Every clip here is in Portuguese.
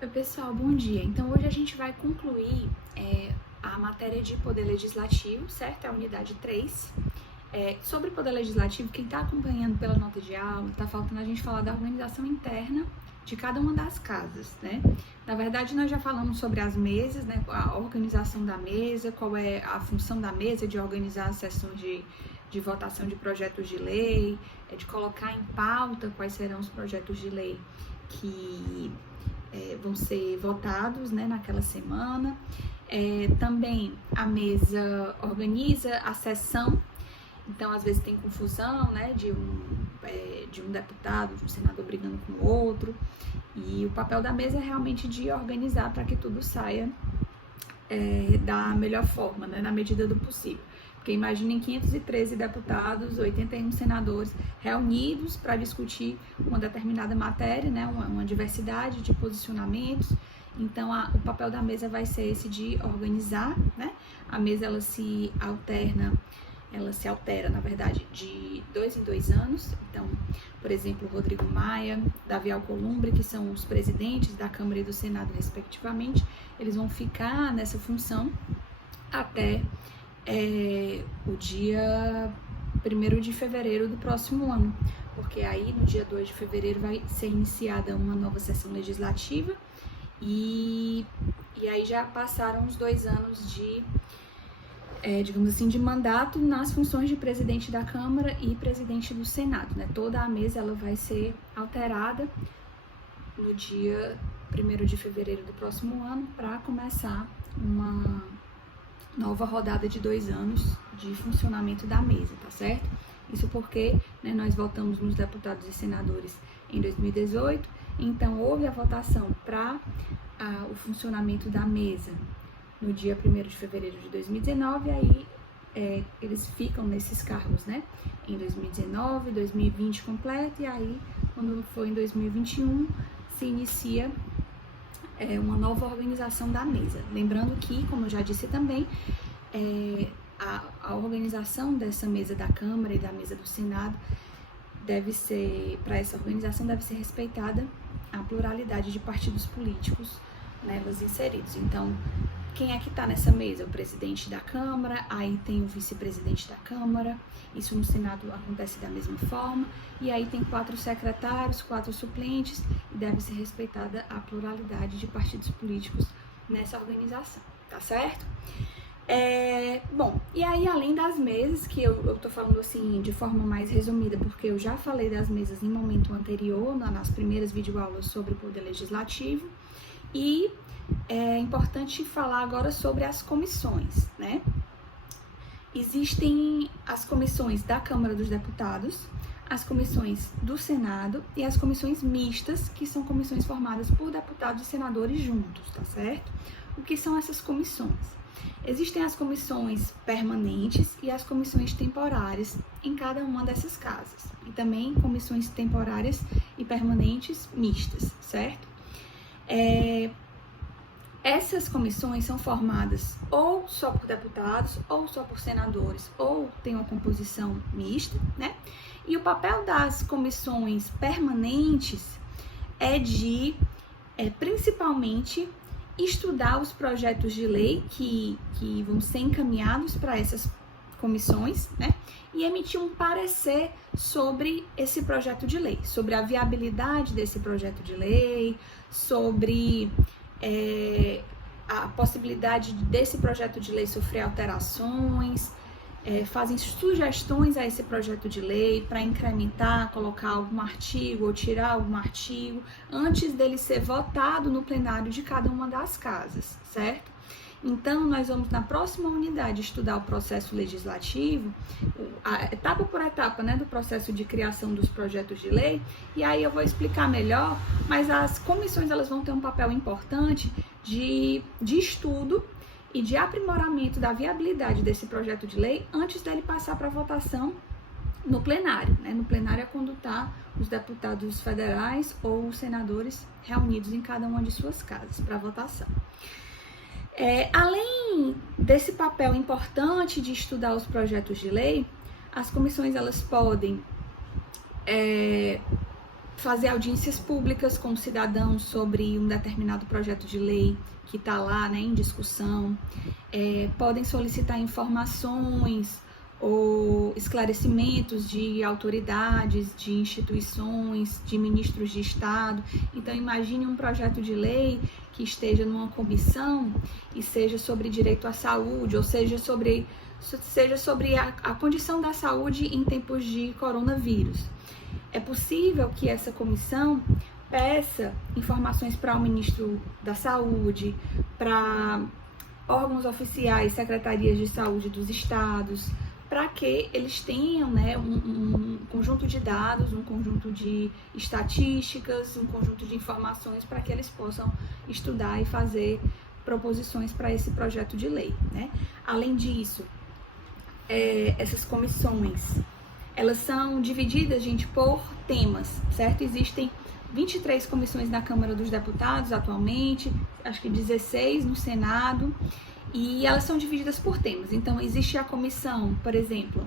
Oi, pessoal, bom dia. Então, hoje a gente vai concluir a matéria de Poder Legislativo, certo? É a unidade 3. Sobre Poder Legislativo, quem está acompanhando pela nota de aula, está faltando a gente falar da organização interna de cada uma das casas, né? Na verdade, nós já falamos sobre as mesas, né? A organização da mesa, qual é a função da mesa de organizar as sessões de votação de projetos de lei, de colocar em pauta quais serão os projetos de lei que vão ser votados, né, naquela semana. Também a mesa organiza a sessão, então às vezes tem confusão, né, de um deputado, de um senador brigando com o outro, e o papel da mesa é realmente de organizar para que tudo saia da melhor forma, né, na medida do possível. Porque imaginem 513 deputados, 81 senadores reunidos para discutir uma determinada matéria, né, uma diversidade de posicionamentos. Então, o papel da mesa vai ser esse de organizar, né? A mesa ela se altera, na verdade, de 2 em 2 anos. Então, por exemplo, Rodrigo Maia, Davi Alcolumbre, que são os presidentes da Câmara e do Senado, respectivamente, eles vão ficar nessa função até o dia 1º de fevereiro do próximo ano, porque aí no dia 2 de fevereiro vai ser iniciada uma nova sessão legislativa e aí já passaram os 2 anos de, digamos assim, de mandato nas funções de presidente da Câmara e presidente do Senado, né? Toda a mesa ela vai ser alterada no dia 1º de fevereiro do próximo ano para começar uma nova rodada de 2 anos de funcionamento da mesa, tá certo? Isso porque, né, nós votamos nos deputados e senadores em 2018, então houve a votação para o funcionamento da mesa no dia 1º de fevereiro de 2019, e aí eles ficam nesses cargos, né, em 2019, 2020 completo, e aí quando for em 2021 se inicia uma nova organização da mesa. Lembrando que, como eu já disse também, a organização dessa mesa da Câmara e da mesa do Senado para essa organização deve ser respeitada a pluralidade de partidos políticos nelas inseridos. Então, quem é que está nessa mesa? O presidente da Câmara, aí tem o vice-presidente da Câmara, isso no Senado acontece da mesma forma, e aí tem 4 secretários, 4 suplentes, e deve ser respeitada a pluralidade de partidos políticos nessa organização, tá certo? Bom, e aí além das mesas, que eu tô falando assim de forma mais resumida, porque eu já falei das mesas em momento anterior, nas primeiras videoaulas sobre o Poder Legislativo, e é importante falar agora sobre as comissões, né? Existem as comissões da Câmara dos Deputados, as comissões do Senado e as comissões mistas, que são comissões formadas por deputados e senadores juntos, tá certo? O que são essas comissões? Existem as comissões permanentes e as comissões temporárias em cada uma dessas casas, e também comissões temporárias e permanentes mistas, certo? Essas comissões são formadas ou só por deputados, ou só por senadores, ou tem uma composição mista, né? E o papel das comissões permanentes é de, principalmente, estudar os projetos de lei que vão ser encaminhados para essas comissões, né? E emitir um parecer sobre esse projeto de lei, sobre a viabilidade desse projeto de lei, sobre a possibilidade desse projeto de lei sofrer alterações, fazem sugestões a esse projeto de lei para incrementar, colocar algum artigo ou tirar algum artigo, antes dele ser votado no plenário de cada uma das casas, certo? Então, nós vamos na próxima unidade estudar o processo legislativo, etapa por etapa, né, do processo de criação dos projetos de lei, e aí eu vou explicar melhor, mas as comissões elas vão ter um papel importante de estudo e de aprimoramento da viabilidade desse projeto de lei antes dele passar para votação no plenário, né? No plenário é quando tá os deputados federais ou os senadores reunidos em cada uma de suas casas para votação. Além desse papel importante de estudar os projetos de lei, as comissões elas podem fazer audiências públicas com cidadãos sobre um determinado projeto de lei que está lá, né, em discussão, podem solicitar informações ou esclarecimentos de autoridades, de instituições, de ministros de Estado. Então, imagine um projeto de lei que esteja numa comissão e seja sobre direito à saúde, ou seja sobre a condição da saúde em tempos de coronavírus. É possível que essa comissão peça informações para o ministro da Saúde, para órgãos oficiais, secretarias de saúde dos estados, para que eles tenham, né, um conjunto de dados, um conjunto de estatísticas, um conjunto de informações para que eles possam estudar e fazer proposições para esse projeto de lei, né? Além disso, essas comissões, elas são divididas, gente, por temas, certo? Existem 23 comissões na Câmara dos Deputados atualmente, acho que 16 no Senado, e elas são divididas por temas. Então, existe a comissão, por exemplo,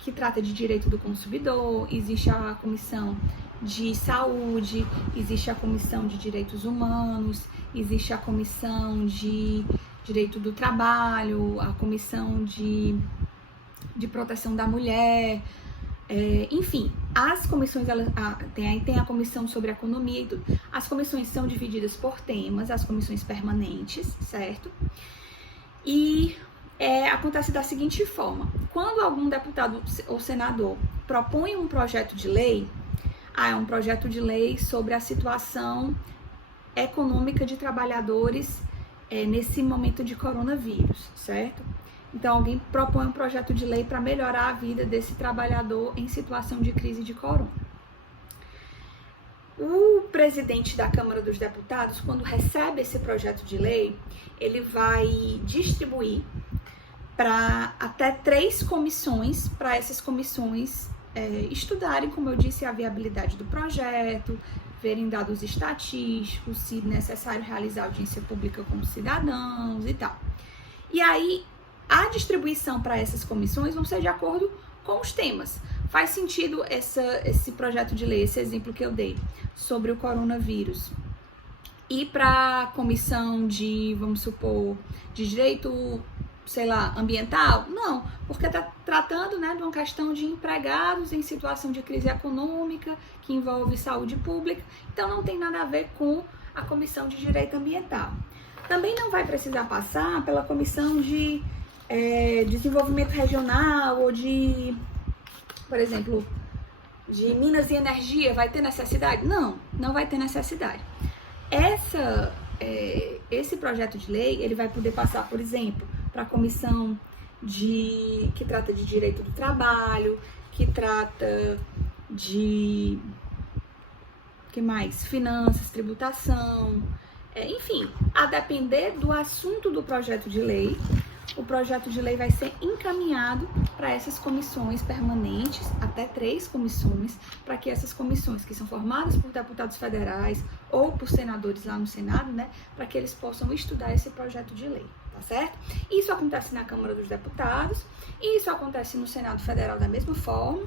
que trata de direito do consumidor, existe a comissão de saúde, existe a comissão de direitos humanos, existe a comissão de direito do trabalho, a comissão de proteção da mulher, enfim, as comissões, tem a comissão sobre economia e tudo. As comissões são divididas por temas, as comissões permanentes, certo? E acontece da seguinte forma: quando algum deputado ou senador propõe um projeto de lei, é um projeto de lei sobre a situação econômica de trabalhadores nesse momento de coronavírus, certo? Então, alguém propõe um projeto de lei para melhorar a vida desse trabalhador em situação de crise de corona. O presidente da Câmara dos Deputados, quando recebe esse projeto de lei, ele vai distribuir para até 3 comissões, para essas comissões estudarem, como eu disse, a viabilidade do projeto, verem dados estatísticos, se necessário realizar audiência pública com os cidadãos e tal. E aí, a distribuição para essas comissões vão ser de acordo com os temas. Faz sentido esse projeto de lei, esse exemplo que eu dei sobre o coronavírus, e para a comissão de, vamos supor, de direito, sei lá, ambiental? Não, porque está tratando, né, de uma questão de empregados em situação de crise econômica, que envolve saúde pública, então não tem nada a ver com a comissão de direito ambiental. Também não vai precisar passar pela comissão de desenvolvimento regional ou de, por exemplo, de Minas e Energia. Vai ter necessidade? Não, não vai ter necessidade. Esse projeto de lei, ele vai poder passar, por exemplo, para a comissão que trata de direito do trabalho, que trata de, que mais? Finanças, tributação, enfim, a depender do assunto do projeto de lei, o projeto de lei vai ser encaminhado para essas comissões permanentes, até 3 comissões, para que essas comissões, que são formadas por deputados federais ou por senadores lá no Senado, né, para que eles possam estudar esse projeto de lei, tá certo? Isso acontece na Câmara dos Deputados, e isso acontece no Senado Federal da mesma forma,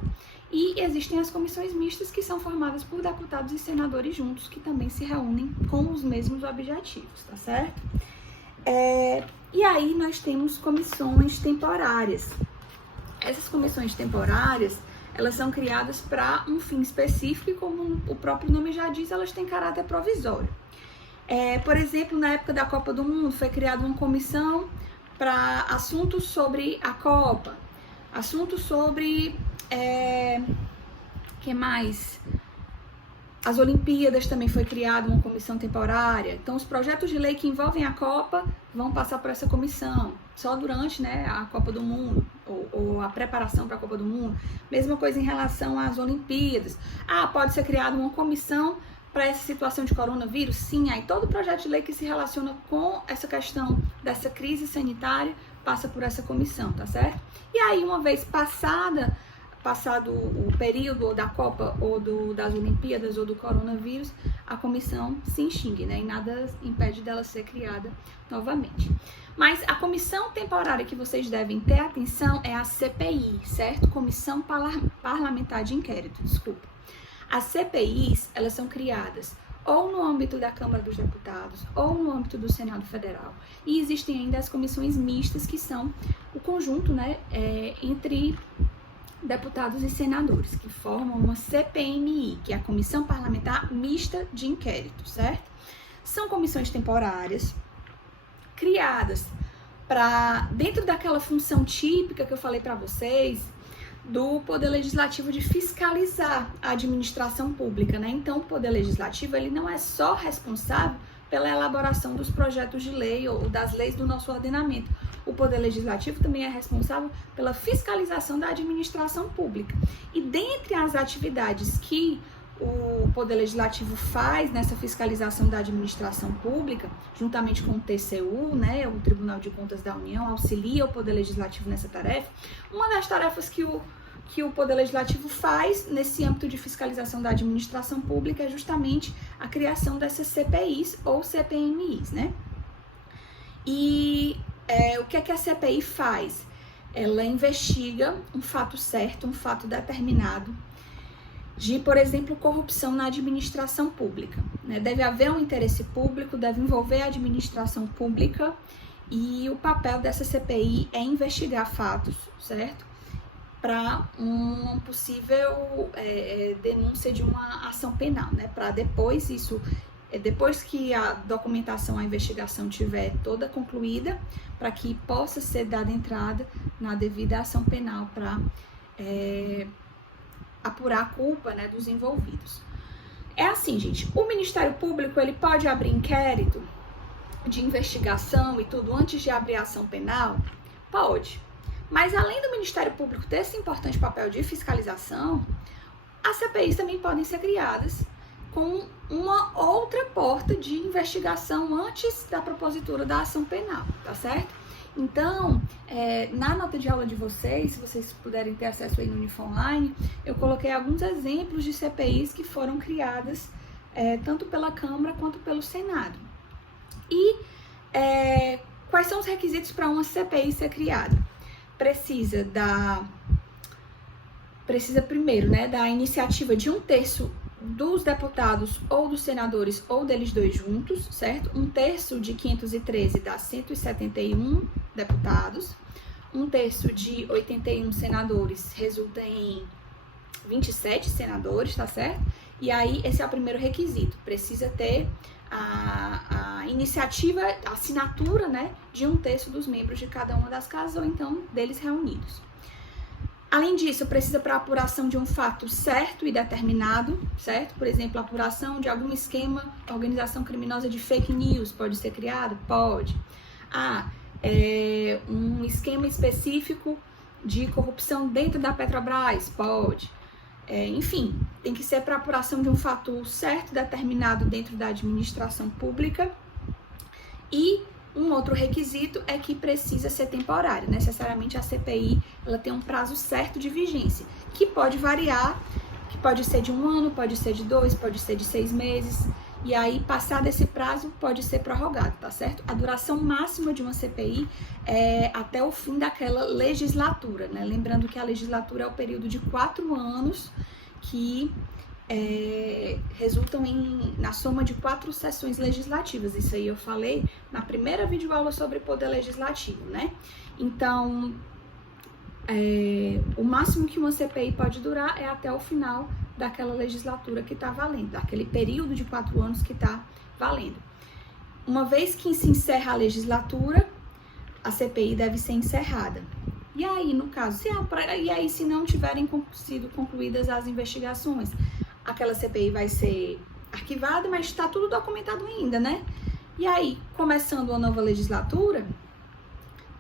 e existem as comissões mistas, que são formadas por deputados e senadores juntos, que também se reúnem com os mesmos objetivos, tá certo? E aí nós temos comissões temporárias. Essas comissões temporárias, elas são criadas para um fim específico e, como o próprio nome já diz, elas têm caráter provisório. Por exemplo, na época da Copa do Mundo, foi criada uma comissão para assuntos sobre a Copa, assuntos sobre, que mais? As Olimpíadas, também foi criada uma comissão temporária. Então, os projetos de lei que envolvem a Copa vão passar por essa comissão, só durante, né, a Copa do Mundo, ou a preparação para a Copa do Mundo. Mesma coisa em relação às Olimpíadas. Pode ser criada uma comissão para essa situação de coronavírus? Sim, aí todo projeto de lei que se relaciona com essa questão dessa crise sanitária passa por essa comissão, tá certo? E aí, uma vez passado o período ou da Copa, ou das Olimpíadas, ou do coronavírus, a comissão se extingue, né? E nada impede dela ser criada novamente. Mas a comissão temporária que vocês devem ter atenção é a CPI, certo? Comissão Parlamentar de Inquérito, desculpa. As CPIs, elas são criadas ou no âmbito da Câmara dos Deputados ou no âmbito do Senado Federal. E existem ainda as comissões mistas, que são o conjunto, né, entre deputados e senadores, que formam uma CPMI, que é a Comissão Parlamentar Mista de Inquérito, certo? São comissões temporárias, criadas para, dentro daquela função típica que eu falei para vocês, do Poder Legislativo de fiscalizar a administração pública, né? Então, o Poder Legislativo, ele não é só responsável pela elaboração dos projetos de lei ou das leis do nosso ordenamento. O Poder Legislativo também é responsável pela fiscalização da administração pública. E dentre as atividades que o Poder Legislativo faz nessa fiscalização da administração pública, juntamente com o TCU, né, o Tribunal de Contas da União, auxilia o Poder Legislativo nessa tarefa. Uma das tarefas que o Poder Legislativo faz nesse âmbito de fiscalização da administração pública é justamente a criação dessas CPIs ou CPMIs, né? E o que é que a CPI faz? Ela investiga um fato certo, um fato determinado, de, por exemplo, corrupção na administração pública, né? Deve haver um interesse público, deve envolver a administração pública, e o papel dessa CPI é investigar fatos, certo? Para uma possível denúncia de uma ação penal, né? Para depois que a documentação, a investigação tiver toda concluída, para que possa ser dada entrada na devida ação penal para apurar a culpa, né, dos envolvidos. É assim, gente, o Ministério Público, ele pode abrir inquérito de investigação e tudo antes de abrir a ação penal? Pode. Mas além do Ministério Público ter esse importante papel de fiscalização, as CPIs também podem ser criadas com uma outra porta de investigação antes da propositura da ação penal, tá certo? Então, na nota de aula de vocês, se vocês puderem ter acesso aí no Unifonline, eu coloquei alguns exemplos de CPIs que foram criadas tanto pela Câmara quanto pelo Senado. E quais são os requisitos para uma CPI ser criada? Precisa primeiro, né, da iniciativa de 1/3 dos deputados ou dos senadores ou deles dois juntos, certo? 1/3 de 513 dá 171 deputados, 1/3 de 81 senadores resulta em 27 senadores, tá certo? E aí, esse é o primeiro requisito, precisa ter a iniciativa, a assinatura, né, de 1/3 dos membros de cada uma das casas, ou então deles reunidos. Além disso, precisa para a apuração de um fato certo e determinado, certo? Por exemplo, a apuração de algum esquema, organização criminosa de fake news pode ser criado? Pode. Um esquema específico de corrupção dentro da Petrobras? Pode. Enfim, tem que ser para a apuração de um fato certo, determinado dentro da administração pública. E um outro requisito é que precisa ser temporário. Necessariamente a CPI ela tem um prazo certo de vigência, que pode variar, que pode ser de 1 ano, pode ser de 2, pode ser de 6 meses. E aí, passado esse prazo, pode ser prorrogado, tá certo? A duração máxima de uma CPI é até o fim daquela legislatura, né? Lembrando que a legislatura é o período de 4 anos que resultam na soma de 4 sessões legislativas. Isso aí eu falei na primeira videoaula sobre poder legislativo, né? Então, o máximo que uma CPI pode durar é até o final daquela legislatura que está valendo, daquele período de 4 anos que está valendo. Uma vez que se encerra a legislatura, a CPI deve ser encerrada. E aí, no caso, se não tiverem sido concluídas as investigações, aquela CPI vai ser arquivada, mas está tudo documentado ainda, né? E aí, começando uma nova legislatura,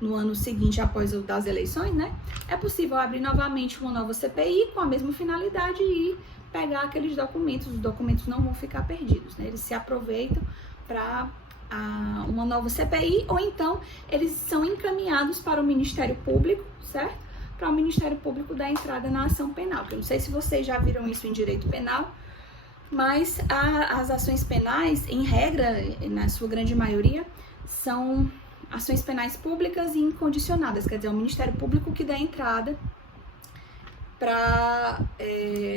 no ano seguinte após o das eleições, né? É possível abrir novamente uma nova CPI com a mesma finalidade e pegar aqueles documentos. Os documentos não vão ficar perdidos, né? Eles se aproveitam para uma nova CPI, ou então eles são encaminhados para o Ministério Público, certo? Para o Ministério Público dar entrada na ação penal. Eu não sei se vocês já viram isso em direito penal, mas as ações penais, em regra, na sua grande maioria, são ações penais públicas e incondicionadas, quer dizer, é o Ministério Público que dá entrada para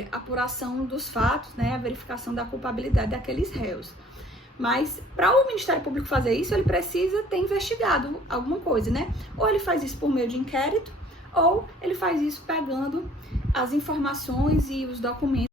apuração dos fatos, né, a verificação da culpabilidade daqueles réus. Mas para o Ministério Público fazer isso, ele precisa ter investigado alguma coisa, né? Ou ele faz isso por meio de inquérito, ou ele faz isso pegando as informações e os documentos